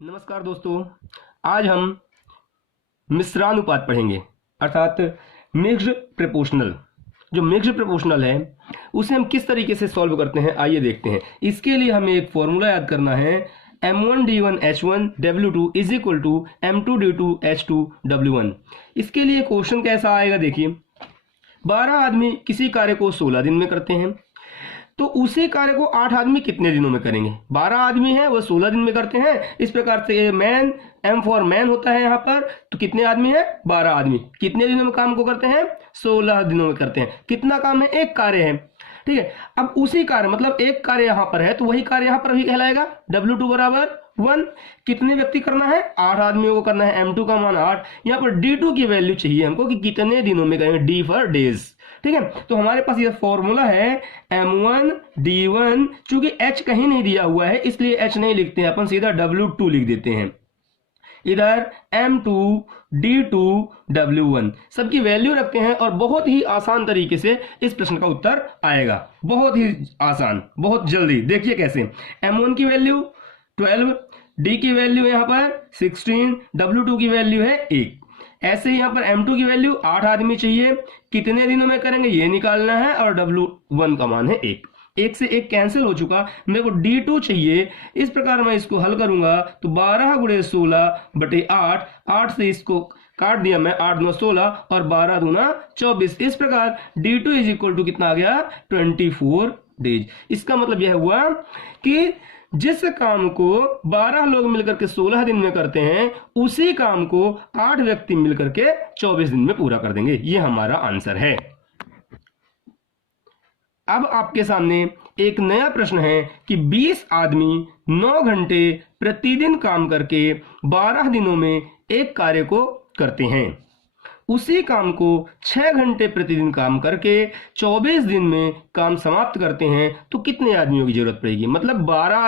नमस्कार दोस्तों, आज हम मिश्रानुपात पढ़ेंगे अर्थात मिक्स्ड प्रोपोर्शनल। जो मिक्स्ड प्रोपोर्शनल है उसे हम किस तरीके से सॉल्व करते हैं आइए देखते हैं। इसके लिए हमें एक फॉर्मूला याद करना है M1D1H1 W2 is equal to M2D2H2 W1। इसके लिए क्वेश्चन कैसा आएगा देखिए, 12 आदमी किसी कार्य को 16 दिन में करते हैं तो उसी कार्य को 8 आदमी कितने दिनों में करेंगे। 12 आदमी हैं वो 16 दिन में करते हैं। इस प्रकार से मैन एम फॉर मैन होता है यहाँ पर, तो कितने आदमी हैं 12 आदमी कितने दिनों में काम को करते हैं 16 दिनों में करते हैं। कितना काम है, एक कार्य है, ठीक है। अब उसी कार्य मतलब एक कार्य यहाँ पर है तो वही कार्य यहाँ पर भी कहलाएगा। W2 बराबर 1। कितने व्यक्ति करना है, 8 आदमियों को करना है। M2 का मान 8। यहाँ पर D2 की वैल्यू चाहिए हमको कि कितने दिनों में करेंगे, D फॉर डेज, ठीक है। तो हमारे पास यह फॉर्मूला है M1D1। चूंकि H कहीं नहीं दिया हुआ है इसलिए H नहीं लिखते हैं, अपन सीधा W2 लिख देते हैं। इधर M2D2 W1 सबकी वैल्यू रखते हैं और बहुत ही आसान तरीके से इस प्रश्न का उत्तर आएगा। बहुत ही आसान, बहुत जल्दी। देखिए कैसे, M1 की वैल्यू 12, D की वैल्यू यहाँ पर 16, W2 की वैल्यू है 1। ऐसे ही यहाँ पर M2 की वैल्यू 8 आदमी चाहिए, कितने दिनों में करेंगे ये निकालना है, और W1 का मान है 1। एक से एक कैंसिल हो चुका, मेरे को D2 चाहिए। इस प्रकार मैं इसको हल करूंगा तो 12 गुणे 16 बटे 8, 8 से इसको काट दिया मैं, 8 दूना 16 और 12 दूना 24। इस प्रकार D2 इज इक्वल टू कितना आ गया 24 डेज। इसका मतलब यह हुआ कि जिस काम को 12 लोग मिलकर के 16 दिन में करते हैं उसी काम को 8 व्यक्ति मिलकर के 24 दिन में पूरा कर देंगे। ये हमारा आंसर है। अब आपके सामने एक नया प्रश्न है कि 20 आदमी 9 घंटे प्रतिदिन काम करके 12 दिनों में एक कार्य को करते हैं। उसी काम को 6 घंटे प्रतिदिन काम करके 24 दिन में काम समाप्त करते हैं तो कितने आदमियों की जरूरत पड़ेगी। मतलब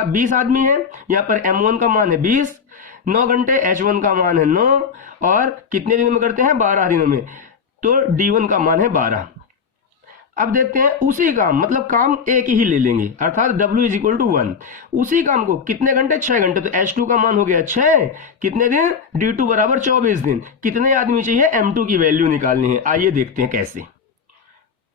20 आदमी हैं, यहाँ पर M1 का मान है 20, 9 घंटे H1 का मान है 9, और कितने दिनों में करते हैं 12 दिनों में, तो D1 का मान है 12। अब देखते हैं उसी काम मतलब काम एक ही ले लेंगे अर्थात W इज इक्वल टू 1। उसी काम को कितने घंटे, 6 घंटे, तो H2 का मान हो गया 6, कितने दिन D2 बराबर 24 दिन। कितने आदमी चाहिए, M2 की वैल्यू निकालनी है। आइए देखते हैं कैसे।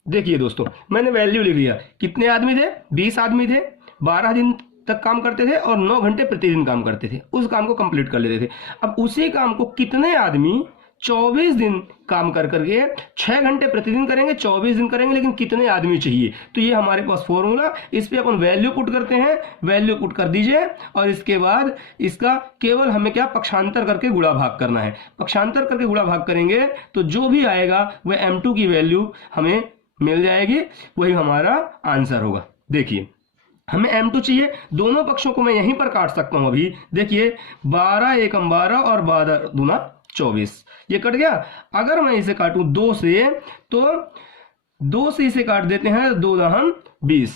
देखिए दोस्तों, मैंने वैल्यू लिख लिया। कितने आदमी थे, 20 आदमी थे, 12 दिन तक काम करते थे और 9 घंटे प्रतिदिन काम करते थे। उस काम को कंप्लीट कर लेते थे। अब उसी काम को कितने आदमी 24 दिन काम कर करके 6 घंटे प्रतिदिन करेंगे, 24 दिन करेंगे, लेकिन कितने आदमी चाहिए। तो ये हमारे पास फॉर्मूला, इस पे अपन वैल्यू पुट करते हैं। वैल्यू पुट कर दीजिए और इसके बाद इसका केवल हमें क्या पक्षांतर करके गुणा भाग करना है। पक्षांतर करके गुणा भाग करेंगे तो जो भी आएगा वह M2 की वैल्यू हमें मिल जाएगी, वही हमारा आंसर होगा। देखिए हमें M2 चाहिए, दोनों पक्षों को मैं यहीं पर काट सकता हूं। अभी देखिए 12 एकम 12 और 12 दूना 24, ये कट गया। अगर मैं इसे काटूं 2 से तो 2 से इसे काट देते हैं, 2 दहम 20,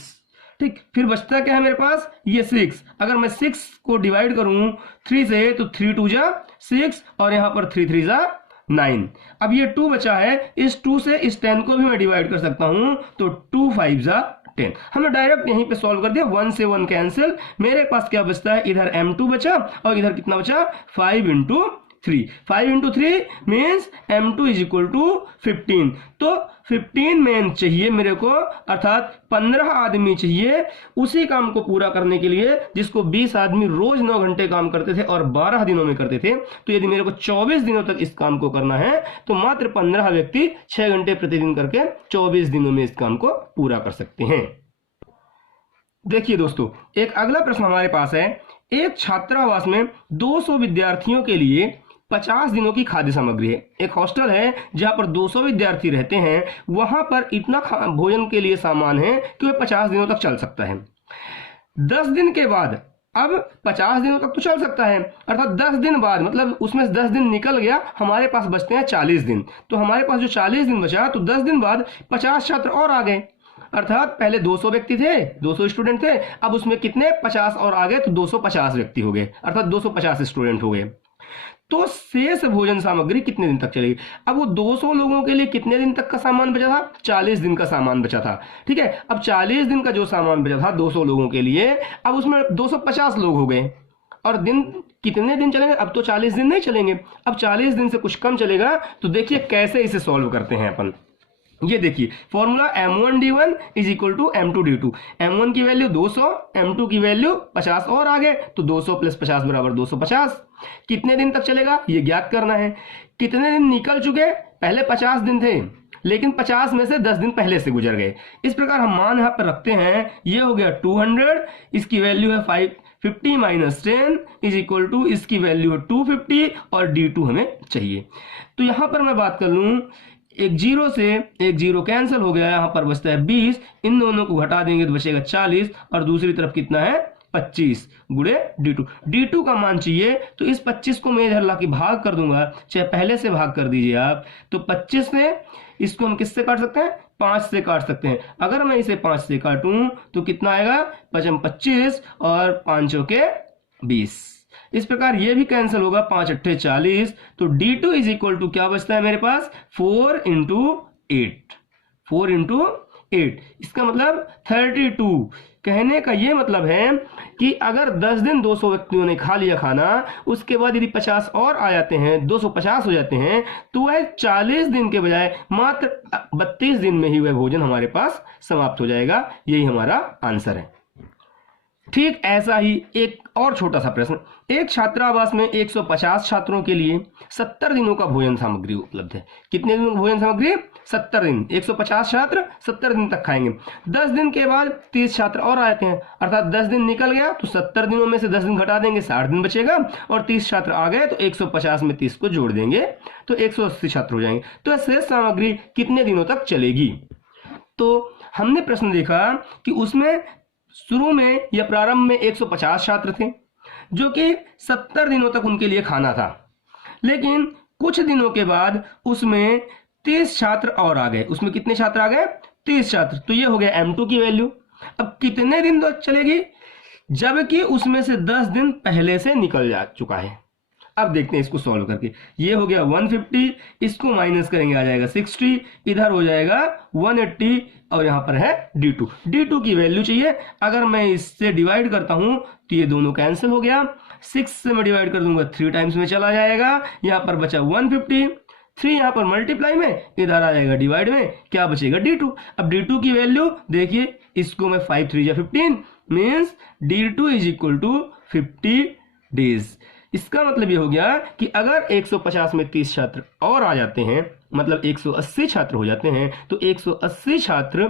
ठीक। फिर बचता क्या है मेरे पास, ये 6। अगर मैं 6 को डिवाइड करूं 3 से तो 3 2 जा 6 और यहां पर 3 3 जा 9। अब ये 2 बचा है, इस 2 से इस 10 को भी मैं डिवाइड कर सकता हूं तो 2 5 जा 10। हमने डायरेक्ट यहीं पे सॉल्व कर दिया, 1 से 1 कैंसिल। मेरे पास क्या बचता है, इधर M2 बचा और इधर कितना बचा 5 इंटू 3। 5 इंटू 3 मीन्स M2 इज इक्वल टू 15। तो 15 मैन चाहिए मेरे को, अर्थात 15 आदमी चाहिए उसी काम को पूरा करने के लिए जिसको 20 आदमी रोज 9 घंटे काम करते थे और 12 दिनों में करते थे। तो यदि मेरे को 24 दिनों तक इस काम को करना है तो मात्र 15 व्यक्ति 6 घंटे प्रतिदिन करके 24 दिनों में इस काम को पूरा कर सकते हैं। देखिए दोस्तों, एक अगला प्रश्न हमारे पास है। एक छात्रावास में 200 विद्यार्थियों के लिए 50 दिनों की खाद्य सामग्री है। एक हॉस्टल है जहां पर 200 विद्यार्थी रहते हैं, वहां पर इतना भोजन के लिए सामान है कि वह 50 दिनों तक चल सकता है। 10 दिन के बाद, अब 50 दिनों तक तो चल सकता है, अर्थात 10 दिन बाद मतलब उसमें से 10 दिन निकल गया, हमारे पास बचते हैं 40 दिन। तो हमारे पास जो 40 दिन बचा तो 10 दिन बाद 50 छात्र और आ गए, अर्थात पहले 200 व्यक्ति थे, 200 स्टूडेंट थे, अब उसमें कितने 50 और आ गए तो 250 व्यक्ति हो गए, अर्थात 250 स्टूडेंट हो गए। तो शेष भोजन सामग्री कितने दिन तक चलेगी। अब वो 200 लोगों के लिए कितने दिन तक का सामान बचा था, 40 दिन का सामान बचा था, ठीक है। अब 40 दिन का जो सामान बचा था 200 लोगों के लिए, अब उसमें 250 लोग हो गए और दिन कितने दिन चलेंगे? अब तो 40 दिन नहीं चलेंगे, अब 40 दिन से कुछ कम चलेगा। तो देखिए कैसे इसे सॉल्व करते हैं अपन। ये देखिए formula m1d1 is equal to m2d2। m1 की वैल्यू 200, m2 की वैल्यू 50 और आगे, तो 200 प्लस 50 बराबर 250। कितने दिन तक चलेगा ये ज्ञात करना है। कितने दिन निकल चुके? पहले 50 दिन थे, लेकिन 50 में से 10 दिन पहले से गुजर गए। इस प्रकार हम मान यहाँ पर रखते हैं, ये हो गया 200, इसकी वैल्यू है 550 माइनस 10 इज इक्वल टू इसकी वैल्यू है 250 और d2 हमें चाहिए। तो यहाँ पर मैं बात कर लूँ, एक जीरो से एक जीरो कैंसिल हो गया, यहाँ पर बचता है 20, इन दोनों को घटा देंगे तो बचेगा 40 और दूसरी तरफ कितना है 25 गुणे d2। d2 का मान चाहिए, तो इस 25 को मैं इधर ला के भाग कर दूंगा, चाहे पहले से भाग कर दीजिए आप। तो 25 से इसको हम किससे काट सकते हैं? 5 से काट सकते हैं। अगर मैं इसे 5 से काटूं तो कितना आएगा? 5 25 और 5 के 20। इस प्रकार ये भी कैंसिल होगा, 5 अट्ठे 40। तो d2 इज इक्वल टू क्या बचता है मेरे पास? 4 इंटू 8। 4 इंटू 8 इसका मतलब 32। कहने का ये मतलब है कि अगर 10 दिन 200 व्यक्तियों ने खा लिया खाना, उसके बाद यदि 50 और आ जाते हैं, 250 हो जाते हैं, तो वह 40 दिन के बजाय मात्र 32 दिन में ही वह भोजन हमारे पास समाप्त हो जाएगा। यही हमारा आंसर है। ठीक ऐसा ही एक और छोटा सा प्रश्न। एक छात्रावास में 150 छात्रों के लिए 70 दिनों का भोजन सामग्री उपलब्ध है। कितने दिनों का भोजन सामग्री? 70 दिन। 150 छात्र 70 दिन तक खाएंगे। 10 दिन के बाद 30 छात्र और आते हैं, अर्थात 10 दिन निकल गया तो 70 दिनों में से 10 दिन घटा देंगे, 60 दिन बचेगा, और 30 छात्र आ गए तो 150 में 30 को जोड़ देंगे तो 180 छात्र हो जाएंगे। तो शेष सामग्री कितने दिनों तक चलेगी? तो हमने प्रश्न देखा कि उसमें शुरू में या प्रारंभ में 150 छात्र थे जो कि 70 दिनों तक उनके लिए खाना था, लेकिन कुछ दिनों के बाद उसमें 30 छात्र और आ गए। उसमें कितने छात्र आ गए? 30 छात्र। तो ये हो गया m2 की वैल्यू। अब कितने दिन तक चलेगी? जबकि उसमें से 10 दिन पहले से निकल जा चुका है। अब देखते हैं इसको सॉल्व करके। ये हो गया 150, इसको माइनस करेंगे आ जाएगा 60, इधर हो जाएगा 180 और यहाँ पर है d2। d2 की वैल्यू चाहिए। अगर मैं इससे डिवाइड करता हूं तो ये दोनों कैंसिल हो गया। 6 से मैं डिवाइड कर दूंगा 3 टाइम्स में चला जाएगा। यहाँ पर बचा 150, 3 यहाँ पर मल्टीप्लाई में, इधर आ जाएगा डिवाइड में, क्या बचेगा? d2। अब d2 की वैल्यू देखिए, इसको मैं 5 3 15 means d2 is equal to 50 days. इसका मतलब ये हो गया कि अगर 150 में 30 छात्र और आ जाते हैं, मतलब 180 छात्र हो जाते हैं, तो 180 छात्र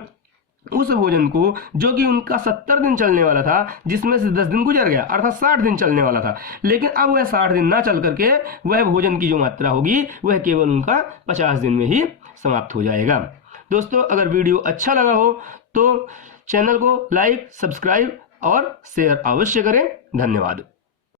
उस भोजन को, जो कि उनका 70 दिन चलने वाला था, जिसमें से 10 दिन गुजर गया, अर्थात 60 दिन चलने वाला था, लेकिन अब वह 60 दिन ना चल करके वह भोजन की जो मात्रा होगी वह केवल उनका 50 दिन में ही समाप्त हो जाएगा। दोस्तों, अगर वीडियो अच्छा लगा हो तो चैनल को लाइक, सब्सक्राइब और शेयर अवश्य करें। धन्यवाद।